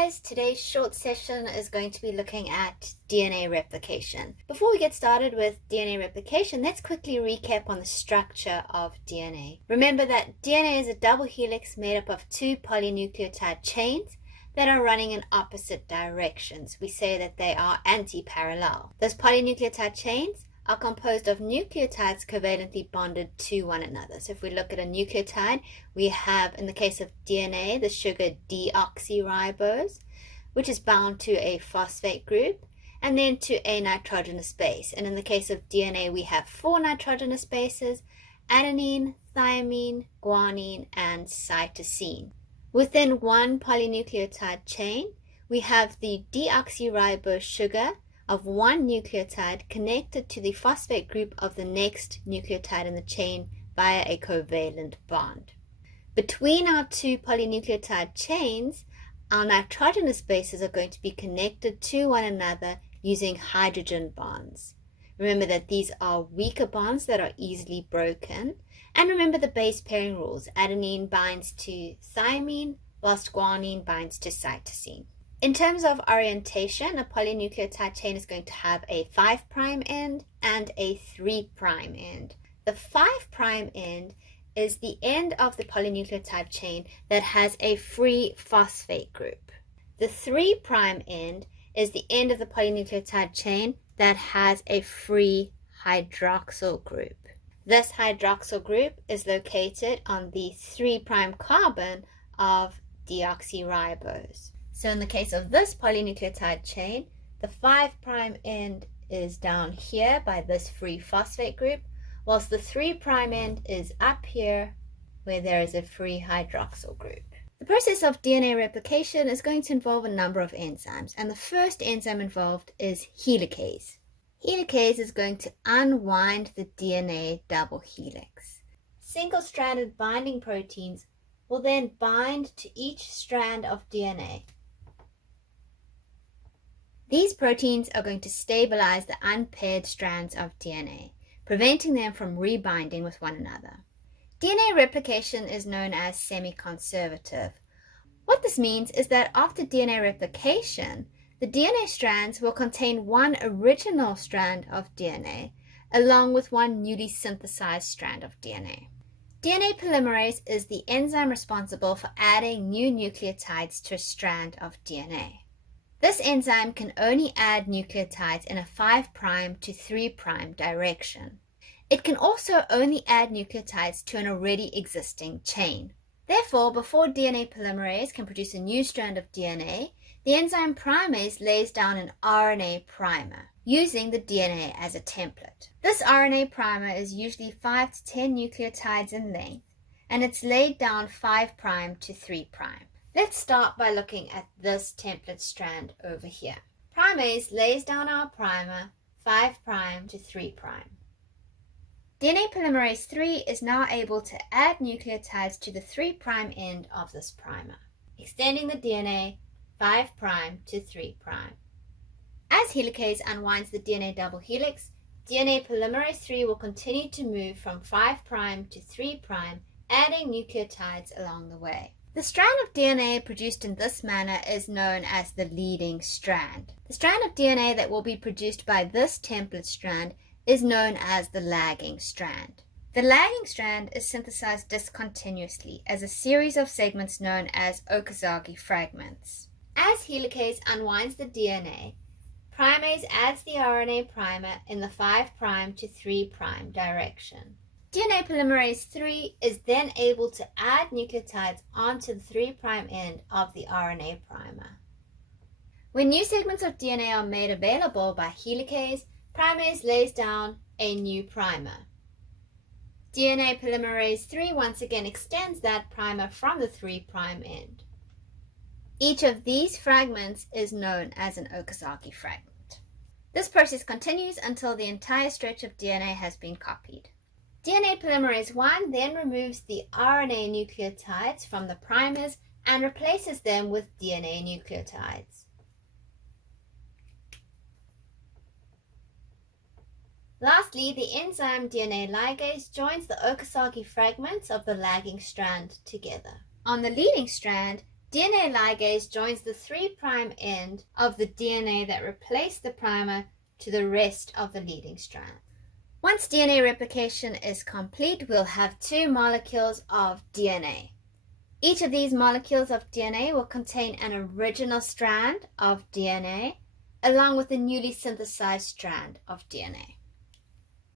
guys, today's short session is going to be looking at DNA replication. Before we get started with DNA replication, let's quickly recap on the structure of DNA. Remember that DNA is a double helix made up of two polynucleotide chains that are running in opposite directions. We say that they are anti-parallel. Those polynucleotide chains are composed of nucleotides covalently bonded to one another. So if we look at a nucleotide, we have, in the case of DNA, the sugar deoxyribose, which is bound to a phosphate group, and then to a nitrogenous base. And in the case of DNA, we have four nitrogenous bases: adenine, thymine, guanine, and cytosine. Within one polynucleotide chain, we have the deoxyribose sugar of one nucleotide connected to the phosphate group of the next nucleotide in the chain via a covalent bond. Between our two polynucleotide chains, our nitrogenous bases are going to be connected to one another using hydrogen bonds. Remember that these are weaker bonds that are easily broken. And remember the base pairing rules. Adenine binds to thymine, whilst guanine binds to cytosine. In terms of orientation, a polynucleotide chain is going to have a 5' end and a 3' end. The 5' end is the end of the polynucleotide chain that has a free phosphate group. The 3' end is the end of the polynucleotide chain that has a free hydroxyl group. This hydroxyl group is located on the 3' carbon of deoxyribose. So in the case of this polynucleotide chain, the 5' end is down here by this free phosphate group, whilst the 3' end is up here where there is a free hydroxyl group. The process of DNA replication is going to involve a number of enzymes, and the first enzyme involved is helicase. Helicase is going to unwind the DNA double helix. Single-stranded binding proteins will then bind to each strand of DNA. These proteins are going to stabilize the unpaired strands of DNA, preventing them from rebinding with one another. DNA replication is known as semi-conservative. What this means is that after DNA replication, the DNA strands will contain one original strand of DNA along with one newly synthesized strand of DNA. DNA polymerase is the enzyme responsible for adding new nucleotides to a strand of DNA. This enzyme can only add nucleotides in a 5' to 3' direction. It can also only add nucleotides to an already existing chain. Therefore, before DNA polymerase can produce a new strand of DNA, the enzyme primase lays down an RNA primer, using the DNA as a template. This RNA primer is usually 5 to 10 nucleotides in length, and it's laid down 5' to 3'. Let's start by looking at this template strand over here. Primase lays down our primer 5' to 3'. DNA polymerase 3 is now able to add nucleotides to the 3' end of this primer, extending the DNA 5' to 3'. As helicase unwinds the DNA double helix, DNA polymerase 3 will continue to move from 5' to 3', adding nucleotides along the way. The strand of DNA produced in this manner is known as the leading strand. The strand of DNA that will be produced by this template strand is known as the lagging strand. The lagging strand is synthesized discontinuously as a series of segments known as Okazaki fragments. As helicase unwinds the DNA, primase adds the RNA primer in the 5' to 3' direction. DNA polymerase 3 is then able to add nucleotides onto the 3' end of the RNA primer. When new segments of DNA are made available by helicase, primase lays down a new primer. DNA polymerase 3 once again extends that primer from the 3' end. Each of these fragments is known as an Okazaki fragment. This process continues until the entire stretch of DNA has been copied. DNA polymerase 1 then removes the RNA nucleotides from the primers and replaces them with DNA nucleotides. Lastly, the enzyme DNA ligase joins the Okazaki fragments of the lagging strand together. On the leading strand, DNA ligase joins the 3' end of the DNA that replaced the primer to the rest of the leading strand. Once DNA replication is complete, we'll have 2 molecules of DNA. Each of these molecules of DNA will contain an original strand of DNA along with a newly synthesized strand of DNA.